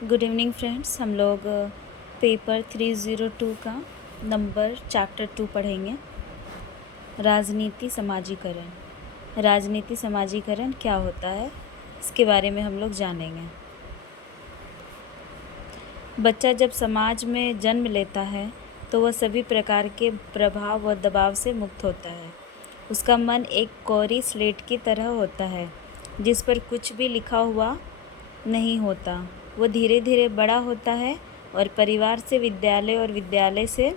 Good evening friends. हम लोग paper 302 का नंबर चैप्टर 2 पढ़ेंगे। राजनीति समाजीकरण। राजनीति समाजीकरण क्या होता है, इसके बारे में हम लोग जानेंगे। बच्चा जब समाज में जन्म लेता है तो वह सभी प्रकार के प्रभाव व दबाव से मुक्त होता है। उसका मन एक कोरी स्लेट की तरह होता है जिस पर कुछ भी लिखा हुआ नहीं होता। वो धीरे धीरे बड़ा होता है और परिवार से विद्यालय और विद्यालय से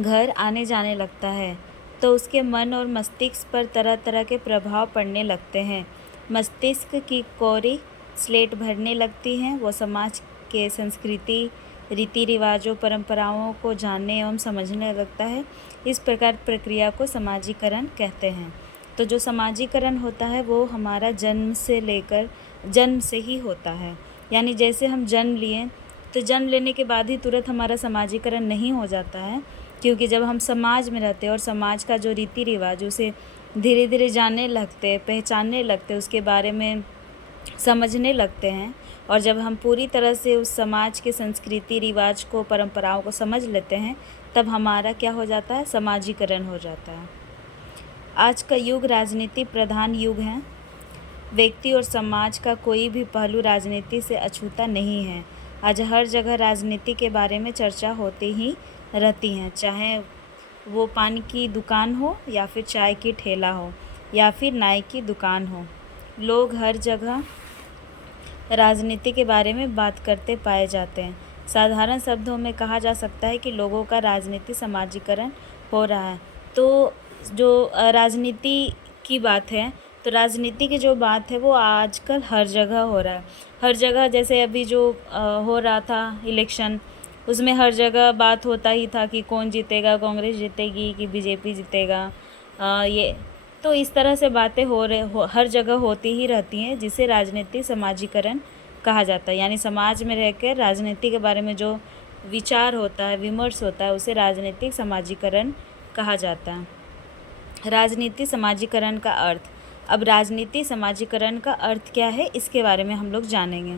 घर आने जाने लगता है तो उसके मन और मस्तिष्क पर तरह तरह के प्रभाव पड़ने लगते हैं। मस्तिष्क की कोरी स्लेट भरने लगती हैं। वो समाज के संस्कृति, रीति रिवाजों, परंपराओं को जानने एवं समझने लगता है। इस प्रकार प्रक्रिया को समाजीकरण कहते हैं। तो जो समाजीकरण होता है वो हमारा जन्म से ही होता है। यानी जैसे हम जन्म लिए तो जन्म लेने के बाद ही तुरंत हमारा समाजीकरण नहीं हो जाता है, क्योंकि जब हम समाज में रहते हैं और समाज का जो रीति रिवाज उसे धीरे धीरे जानने लगते हैं, पहचानने लगते हैं, उसके बारे में समझने लगते हैं, और जब हम पूरी तरह से उस समाज के संस्कृति, रिवाज को, परंपराओं को समझ लेते हैं, तब हमारा क्या हो जाता है, समाजीकरण हो जाता है। आज का युग राजनीति प्रधान युग है। व्यक्ति और समाज का कोई भी पहलू राजनीति से अछूता नहीं है। आज हर जगह राजनीति के बारे में चर्चा होती ही रहती है, चाहे वो पान की दुकान हो या फिर चाय की ठेला हो या फिर नाई की दुकान हो। लोग हर जगह राजनीति के बारे में बात करते पाए जाते हैं। साधारण शब्दों में कहा जा सकता है कि लोगों का राजनीति समाजीकरण हो रहा है। तो जो राजनीति की बात है, तो राजनीति की जो बात है वो आजकल हर जगह हो रहा है। हर जगह जैसे अभी जो हो रहा था इलेक्शन, उसमें हर जगह बात होता ही था कि कौन जीतेगा, कांग्रेस जीतेगी कि बीजेपी जीतेगा। ये तो इस तरह से बातें हर जगह होती ही रहती हैं, जिसे राजनीतिक समाजीकरण कहा जाता है। यानी समाज में रहकर राजनीति के बारे में जो विचार होता है, विमर्श होता है, उसे राजनीतिक समाजीकरण कहा जाता है। राजनीति समाजीकरण का अर्थ। अब राजनीति समाजीकरण का अर्थ क्या है, इसके बारे में हम लोग जानेंगे।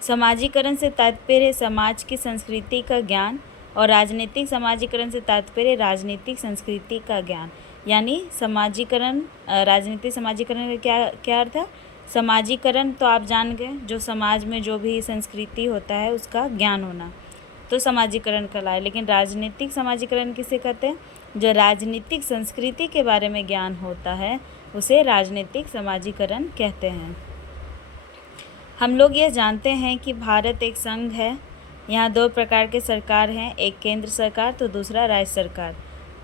समाजीकरण से तात्पर्य समाज की संस्कृति का ज्ञान और राजनीतिक समाजीकरण से तात्पर्य राजनीतिक संस्कृति का ज्ञान। यानी समाजीकरण, राजनीतिक समाजीकरण का क्या अर्थ है? समाजीकरण तो आप जान गए, जो समाज में जो भी संस्कृति होता है उसका ज्ञान होना, तो समाजीकरण कहलाए। लेकिन राजनीतिक समाजीकरण किसे कहते हैं? जो राजनीतिक संस्कृति के बारे में ज्ञान होता है उसे राजनीतिक समाजीकरण कहते हैं। हम लोग ये जानते हैं कि भारत एक संघ है। यहाँ दो प्रकार के सरकार हैं, एक केंद्र सरकार तो दूसरा राज्य सरकार।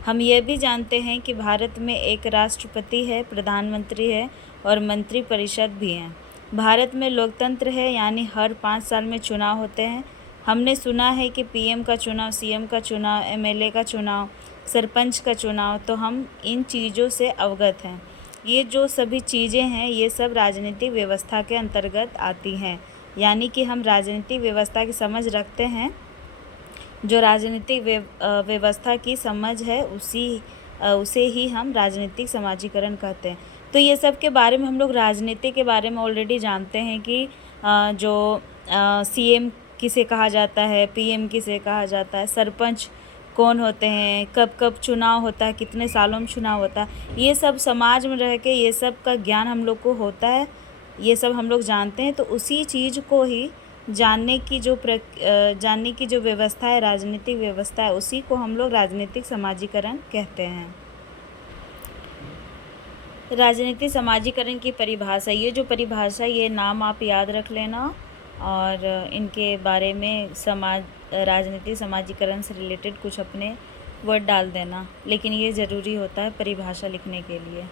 हम ये भी जानते हैं कि भारत में एक राष्ट्रपति है, प्रधानमंत्री है और मंत्री परिषद भी हैं। भारत में लोकतंत्र है, यानी हर 5 साल में चुनाव होते हैं। हमने सुना है कि पीएम का चुनाव, सीएम का चुनाव, एमएलए का चुनाव, सरपंच का चुनाव, तो हम इन चीज़ों से अवगत हैं। ये जो सभी चीज़ें हैं ये सब राजनीतिक व्यवस्था के अंतर्गत आती हैं। यानी कि हम राजनीतिक व्यवस्था की समझ रखते हैं। जो राजनीतिक व्यवस्था की समझ है उसे ही हम राजनीतिक समाजीकरण कहते हैं। तो ये सब के बारे में हम लोग राजनीति के बारे में ऑलरेडी जानते हैं कि जो सीएम किसे कहा जाता है, पीएम किसे कहा जाता है, सरपंच कौन होते हैं, कब कब चुनाव होता है, कितने सालों में चुनाव होता है, ये सब समाज में रह के ये सब का ज्ञान हम लोग को होता है, ये सब हम लोग जानते हैं। तो उसी चीज़ को ही जानने की जो व्यवस्था है, राजनीतिक व्यवस्था है, उसी को हम लोग राजनीतिक समाजीकरण कहते हैं। राजनीतिक समाजीकरण की परिभाषा, ये जो परिभाषा, ये नाम आप याद रख लेना और इनके बारे में राजनीतिक समाजीकरण से रिलेटेड कुछ अपने वर्ड डाल देना, लेकिन ये ज़रूरी होता है परिभाषा लिखने के लिए।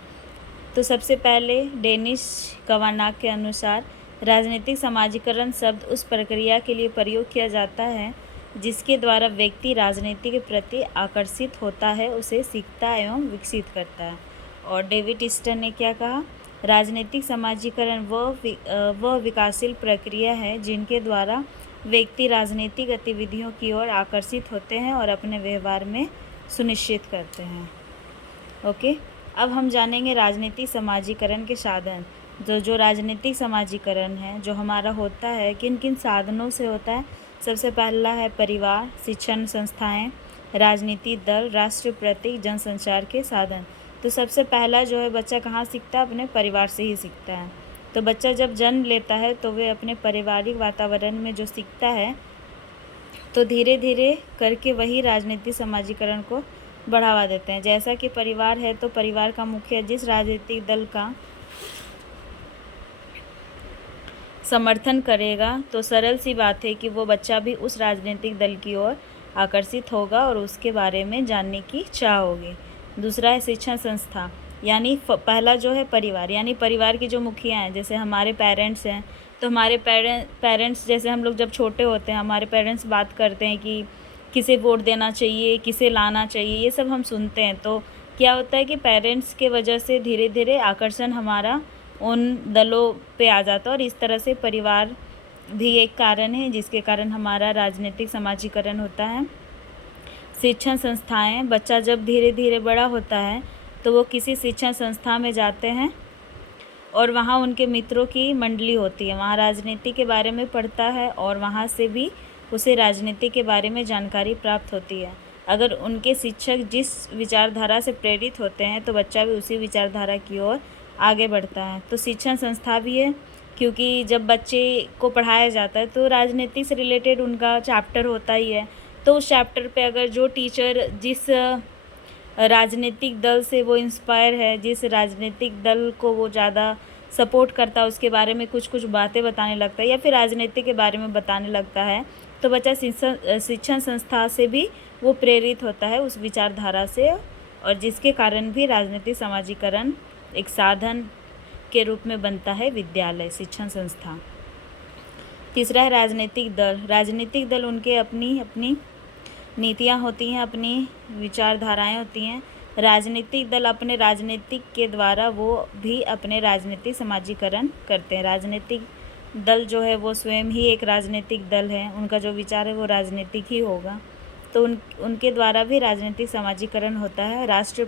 तो सबसे पहले डेनिश कवानाक के अनुसार राजनीतिक समाजीकरण शब्द उस प्रक्रिया के लिए प्रयोग किया जाता है जिसके द्वारा व्यक्ति राजनीति के प्रति आकर्षित होता है, उसे सीखता एवं विकसित करता है। और डेविड स्टन ने क्या कहा? राजनीतिक समाजीकरण वह विकासशील प्रक्रिया है जिनके द्वारा व्यक्ति राजनीतिक गतिविधियों की ओर आकर्षित होते हैं और अपने व्यवहार में सुनिश्चित करते हैं। ओके, अब हम जानेंगे राजनीतिक समाजीकरण के साधन। जो जो राजनीतिक समाजीकरण है जो हमारा होता है, किन किन साधनों से होता है। सबसे पहला है परिवार, शिक्षण संस्थाएं, राजनीति दल, राष्ट्रीय प्रतीक, जनसंचार के साधन। तो सबसे पहला जो है बच्चा कहाँ सीखता है? अपने परिवार से ही सीखता है। तो बच्चा जब जन्म लेता है तो वे अपने पारिवारिक वातावरण में जो सीखता है, तो धीरे धीरे करके वही राजनीतिक समाजीकरण को बढ़ावा देते हैं। जैसा कि परिवार है तो परिवार का मुखिया जिस राजनीतिक दल का समर्थन करेगा, तो सरल सी बात है कि वो बच्चा भी उस राजनीतिक दल की ओर आकर्षित होगा और उसके बारे में जानने की चाह होगी। दूसरा है शिक्षण संस्था, यानी पहला जो है परिवार, यानी परिवार के जो मुखिया हैं, जैसे हमारे पेरेंट्स हैं, तो हमारे पेरेंट्स जैसे हम लोग जब छोटे होते हैं, हमारे पेरेंट्स बात करते हैं कि किसे वोट देना चाहिए, किसे लाना चाहिए, ये सब हम सुनते हैं। तो क्या होता है कि पेरेंट्स के वजह से धीरे धीरे आकर्षण हमारा उन दलों पे आ जाता है, और इस तरह से परिवार भी एक कारण है जिसके कारण हमारा राजनीतिक समाजीकरण होता है। शिक्षण संस्थाएं, बच्चा जब धीरे धीरे बड़ा होता है तो वो किसी शिक्षण संस्था में जाते हैं और वहाँ उनके मित्रों की मंडली होती है, वहाँ राजनीति के बारे में पढ़ता है और वहाँ से भी उसे राजनीति के बारे में जानकारी प्राप्त होती है। अगर उनके शिक्षक जिस विचारधारा से प्रेरित होते हैं तो बच्चा भी उसी विचारधारा की ओर आगे बढ़ता है। तो शिक्षण संस्था भी है, क्योंकि जब बच्चे को पढ़ाया जाता है तो राजनीति से रिलेटेड उनका चैप्टर होता ही है। तो उस चैप्टर पे अगर जो टीचर जिस राजनीतिक दल से वो इंस्पायर है, जिस राजनीतिक दल को वो ज़्यादा सपोर्ट करता है, उसके बारे में कुछ कुछ बातें बताने लगता है या फिर राजनीति के बारे में बताने लगता है, तो बच्चा शिक्षण संस्था से भी वो प्रेरित होता है उस विचारधारा से, और जिसके कारण भी राजनीतिक समाजीकरण एक साधन के रूप में बनता है विद्यालय, शिक्षण संस्था। तीसरा है राजनीतिक दल। राजनीतिक दल उनके अपनी अपनी नीतियाँ होती हैं, अपनी विचारधाराएं होती हैं। राजनीतिक दल अपने राजनीतिक के द्वारा वो भी अपने राजनीतिक समाजीकरण करते हैं। राजनीतिक दल जो है वो स्वयं ही एक राजनीतिक दल है, उनका जो विचार है वो राजनीतिक ही होगा, तो उनके द्वारा भी राजनीतिक समाजीकरण होता है। राष्ट्रीय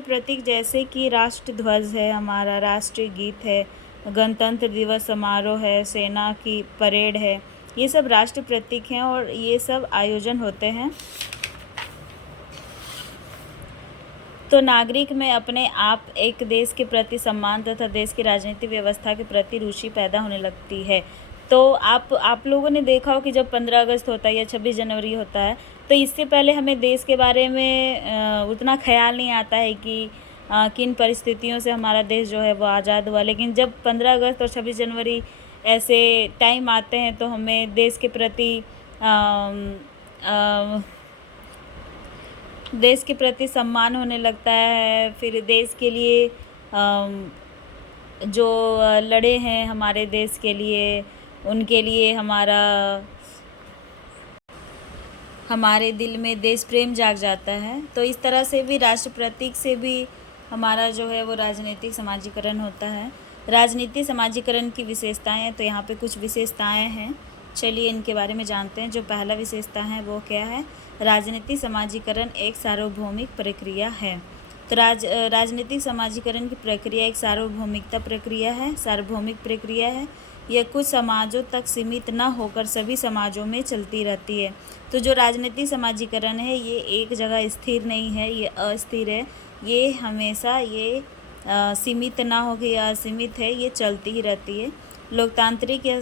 प्रतीक जैसे कि राष्ट्र ध्वज है, हमारा राष्ट्रीय गीत है, गणतंत्र दिवस समारोह है, सेना की परेड है, ये सब राष्ट्र प्रतीक हैं और ये सब आयोजन होते हैं। तो नागरिक में अपने आप एक देश के प्रति सम्मान तथा देश की राजनीतिक व्यवस्था के प्रति रुचि पैदा होने लगती है। तो आप लोगों ने देखा हो कि जब 15 अगस्त होता है या 26 जनवरी होता है, तो इससे पहले हमें देश के बारे में उतना ख्याल नहीं आता है कि किन परिस्थितियों से हमारा देश जो है वो आज़ाद हुआ। लेकिन जब 15 अगस्त और 26 जनवरी ऐसे टाइम आते हैं तो हमें देश के प्रति सम्मान होने लगता है। फिर देश के लिए जो लड़े हैं हमारे देश के लिए, उनके लिए हमारे दिल में देश प्रेम जाग जाता है। तो इस तरह से भी राष्ट्र प्रतीक से भी हमारा जो है वो राजनीतिक समाजीकरण होता है। राजनीतिक समाजीकरण की विशेषताएं हैं, तो यहाँ पे कुछ विशेषताएं हैं, चलिए इनके बारे में जानते हैं। जो पहला विशेषता है वो क्या है? राजनीतिक समाजीकरण एक सार्वभौमिक प्रक्रिया है। तो राजनीतिक समाजीकरण की प्रक्रिया एक सार्वभौमिक प्रक्रिया है। यह कुछ समाजों तक सीमित न होकर सभी समाजों में चलती रहती है। तो जो राजनीतिक समाजीकरण है ये एक जगह स्थिर नहीं है, ये अस्थिर है, ये हमेशा सीमित ना होकर ये असीमित है, ये चलती ही रहती है। लोकतांत्रिक या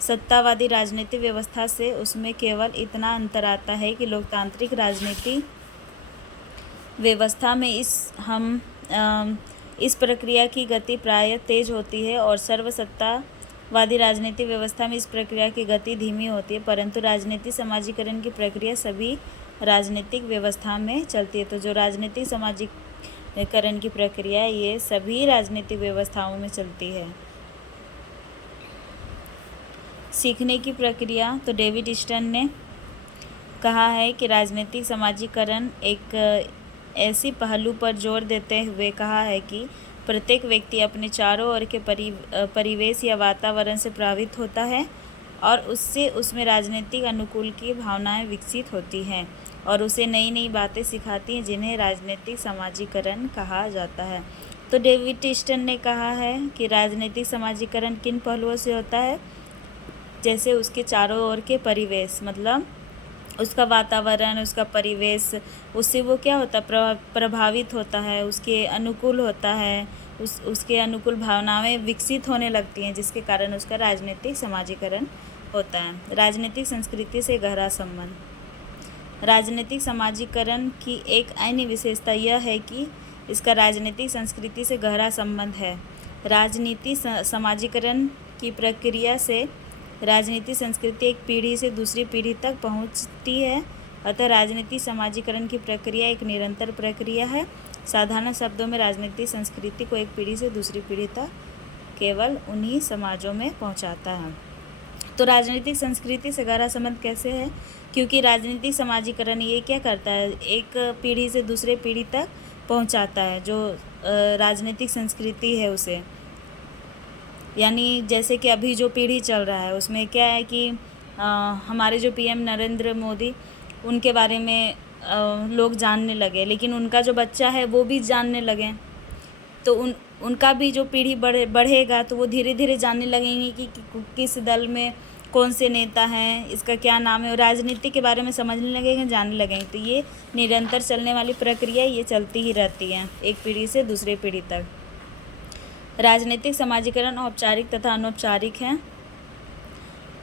सत्तावादी राजनीतिक व्यवस्था से उसमें केवल इतना अंतर आता है कि लोकतांत्रिक राजनीति व्यवस्था में इस प्रक्रिया की गति प्रायः तेज होती है और सर्वसत्तावादी राजनीतिक व्यवस्था में इस प्रक्रिया की गति धीमी होती है, परंतु राजनीतिक समाजीकरण की प्रक्रिया सभी राजनीतिक व्यवस्था में चलती है। तो जो राजनीतिक समाजीकरण की प्रक्रिया ये सभी राजनीतिक व्यवस्थाओं में चलती है। सीखने की प्रक्रिया, तो डेविड स्टर्न ने कहा है कि राजनीतिक समाजीकरण एक ऐसी पहलू पर जोर देते हुए कहा है कि प्रत्येक व्यक्ति अपने चारों ओर के परिवेश या वातावरण से प्रभावित होता है और उससे उसमें राजनीतिक अनुकूल की भावनाएं विकसित होती हैं। और उसे नई नई बातें सिखाती हैं जिन्हें राजनीतिक समाजीकरण कहा जाता है। तो डेविड ईस्टन ने कहा है कि राजनीतिक समाजीकरण किन पहलुओं से होता है, जैसे उसके चारों ओर के परिवेश, मतलब उसका वातावरण, उसका परिवेश, उससे वो क्या होता है, प्रभावित होता है, उसके अनुकूल होता है, उसके अनुकूल भावनाएं विकसित होने लगती हैं, जिसके कारण उसका राजनीतिक समाजीकरण होता है। राजनीतिक संस्कृति से गहरा संबंध। राजनीतिक समाजीकरण की एक अन्य विशेषता यह है कि इसका राजनीतिक संस्कृति से गहरा संबंध है। राजनीतिक समाजीकरण की प्रक्रिया से राजनीतिक संस्कृति एक पीढ़ी से दूसरी पीढ़ी तक पहुंचती है। अतः राजनीतिक समाजीकरण की प्रक्रिया एक निरंतर प्रक्रिया है। साधारण शब्दों में राजनीतिक संस्कृति को एक पीढ़ी से दूसरी पीढ़ी तक केवल उन्हीं समाजों में पहुंचाता है। तो राजनीतिक संस्कृति से गहरा संबंध कैसे है, क्योंकि राजनीतिक समाजीकरण ये क्या करता है, एक पीढ़ी से दूसरे पीढ़ी तक पहुंचाता है जो राजनीतिक संस्कृति है उसे। यानी जैसे कि अभी जो पीढ़ी चल रहा है उसमें क्या है कि हमारे जो पीएम नरेंद्र मोदी, उनके बारे में लोग जानने लगे, लेकिन उनका जो बच्चा है वो भी जानने लगे, तो उनका भी जो पीढ़ी बढ़ेगा तो वो धीरे धीरे जानने लगेंगे कि किस दल में कौन से नेता हैं, इसका क्या नाम है, और राजनीति के बारे में समझने लगेंगे, जानने लगेंगे। तो ये निरंतर चलने वाली प्रक्रिया, ये चलती ही रहती है एक पीढ़ी से दूसरी पीढ़ी तक। राजनीतिक समाजीकरण औपचारिक तथा अनौपचारिक है।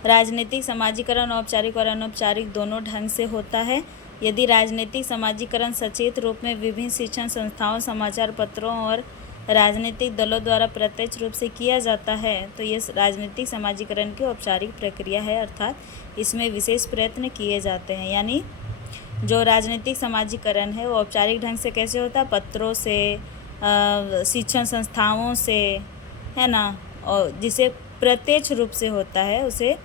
राजनीतिक समाजीकरण औपचारिक और अनौपचारिक दोनों ढंग से होता है। यदि राजनीतिक समाजीकरण सचेत रूप में विभिन्न शिक्षण संस्थाओं, समाचार पत्रों और राजनीतिक दलों द्वारा प्रत्यक्ष रूप से किया जाता है तो ये राजनीतिक समाजीकरण की औपचारिक प्रक्रिया है, अर्थात इसमें विशेष प्रयत्न किए जाते हैं। यानी जो राजनीतिक समाजीकरण है वो औपचारिक ढंग से कैसे होता है, पत्रों से, शिक्षण संस्थाओं से, है ना, और जिसे प्रत्यक्ष रूप से होता है उसे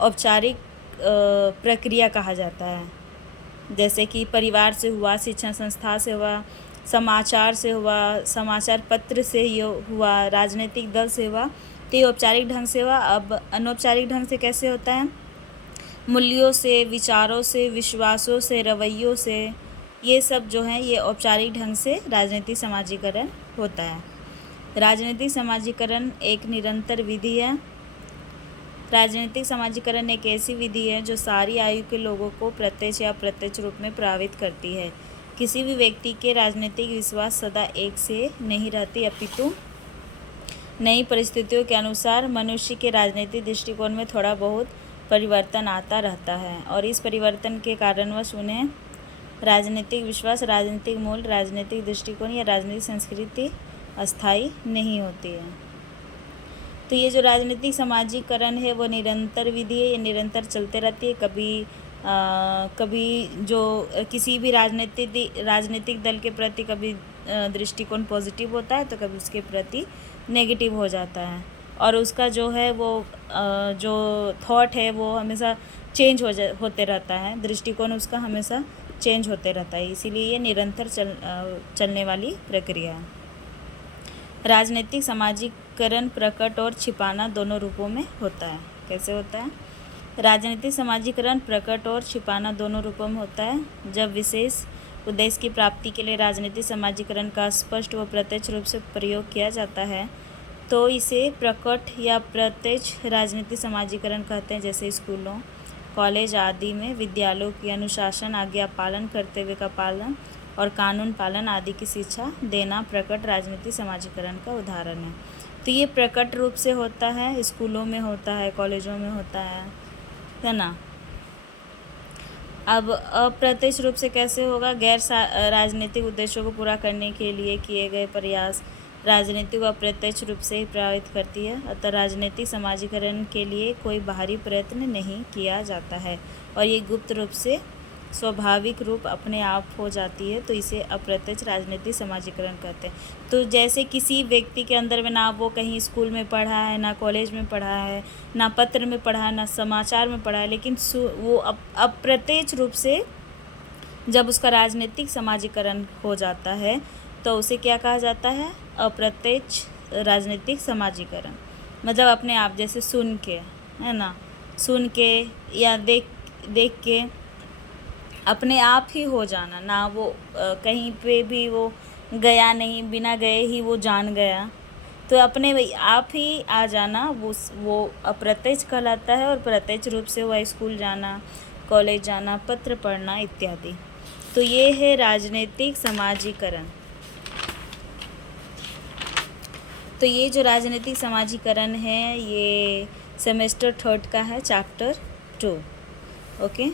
औपचारिक प्रक्रिया कहा जाता है। जैसे कि परिवार से हुआ, शिक्षण संस्था से हुआ, समाचार से हुआ, समाचार पत्र से हुआ, राजनीतिक दल से हुआ, तो ये औपचारिक ढंग से हुआ। अब अनौपचारिक ढंग से कैसे होता है, मूल्यों से, विचारों से, विश्वासों से, रवैयों से, ये सब जो है ये औपचारिक ढंग से राजनीतिक समाजीकरण होता है। राजनीतिक समाजीकरण एक निरंतर विधि है। राजनीतिक समाजीकरण एक ऐसी विधि है जो सारी आयु के लोगों को प्रत्यक्ष या अप्रत्यक्ष रूप में प्रभावित करती है। किसी भी व्यक्ति के राजनीतिक विश्वास सदा एक से नहीं रहती, अपितु नई परिस्थितियों के अनुसार मनुष्य के राजनीतिक दृष्टिकोण में थोड़ा बहुत परिवर्तन आता रहता है, और इस परिवर्तन के कारणवश उन्हें राजनीतिक विश्वास, राजनीतिक मूल, राजनीतिक दृष्टिकोण या राजनीतिक संस्कृति अस्थायी नहीं होती है। तो ये जो राजनीतिक समाजीकरण है वो निरंतर विधि है, ये निरंतर चलते रहती है। कभी जो किसी भी राजनीतिक दल के प्रति कभी दृष्टिकोण पॉजिटिव होता है तो कभी उसके प्रति नेगेटिव हो जाता है, और उसका जो है वो जो थॉट है वो हमेशा चेंज होते रहता है, दृष्टिकोण उसका हमेशा चेंज होते रहता है, इसीलिए ये निरंतर चलने वाली प्रक्रिया है। राजनीतिक समाजीकरण प्रकट और छिपाना दोनों रूपों में होता है। कैसे होता है, राजनीतिक समाजीकरण प्रकट और छिपाना दोनों रूपों में होता है। जब विशेष उद्देश्य की प्राप्ति के लिए राजनीतिक समाजीकरण का स्पष्ट व प्रत्यक्ष रूप से प्रयोग किया जाता है तो इसे प्रकट या प्रत्यक्ष राजनीतिक समाजीकरण कहते हैं। जैसे स्कूलों, कॉलेज आदि में विद्यालयों की अनुशासन, आज्ञा पालन, कर्तव्य का पालन और कानून पालन आदि की शिक्षा देना प्रकट राजनीतिक समाजीकरण का उदाहरण है। तो ये प्रकट रूप से होता है, स्कूलों में होता है, कॉलेजों में होता है ना। अब अप्रत्यक्ष रूप से कैसे होगा, गैर राजनीतिक उद्देश्यों को पूरा करने के लिए किए गए प्रयास राजनीतिक व अप्रत्यक्ष रूप से ही प्रभावित करती है। अतः राजनीतिक समाजीकरण के लिए कोई बाहरी प्रयत्न नहीं किया जाता है और ये गुप्त रूप से स्वाभाविक रूप अपने आप हो जाती है, तो इसे अप्रत्यक्ष राजनीतिक समाजीकरण कहते हैं। तो जैसे किसी व्यक्ति के अंदर में ना वो कहीं स्कूल में पढ़ा है, ना कॉलेज में पढ़ा है, ना पत्र में पढ़ा है, ना समाचार में पढ़ा है, लेकिन वो अप्रत्यक्ष रूप से जब उसका राजनीतिक समाजीकरण हो जाता है तो उसे क्या कहा जाता है, अप्रत्यक्ष राजनीतिक समाजीकरण। मतलब अपने आप, जैसे सुन के, है ना, सुन के या देख के अपने आप ही हो जाना, ना वो कहीं पे भी वो गया नहीं, बिना गए ही वो जान गया। तो अपने आप ही आ जाना वो अप्रत्यक्ष कहलाता है, और प्रत्यक्ष रूप से हुआ स्कूल जाना, कॉलेज जाना, पत्र पढ़ना इत्यादि। तो ये है राजनीतिक समाजीकरण। तो ये जो राजनीतिक समाजीकरण है ये सेमेस्टर 3 का है, चैप्टर 2। ओके।